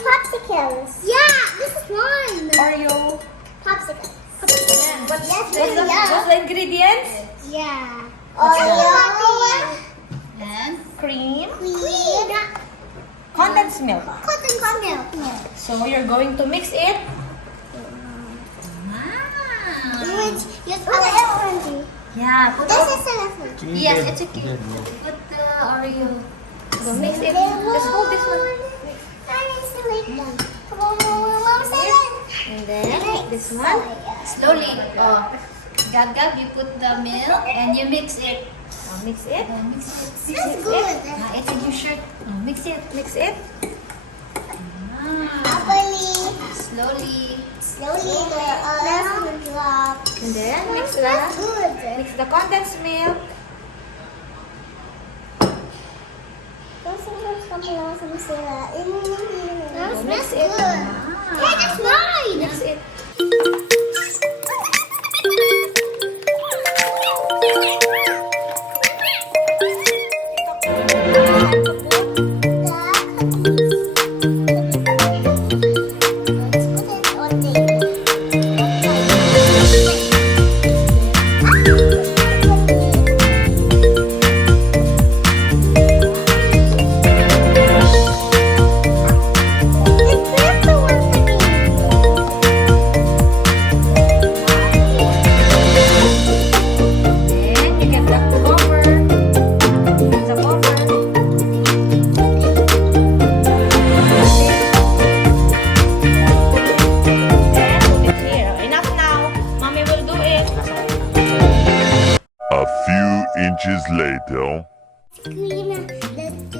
Popsicles. Yeah, this is one. Oreo. Popsicles. What's the ingredients? Yeah. Oreo. And Cream. Cream. Condensed milk. Cotton milk. So you're going to mix it. Which use orange. Yeah. This is elephant. yes, it's okay. Put the Oreo. So mix it. Just hold this one. And then this one. Slowly. Oh, gag, you put the milk and you mix it. Mix it. Mix it. That's good. It's in your shirt. Mix it. Mix it. Slowly. Slowly the elephant drop. And then mix That's the good. condensed milk. That's Mix good. it. Hey, that's mine. Mix it. Then you get the cover. The cover. Then put it here. Enough now. Mommy will do it. A few inches later. Cream. Let's do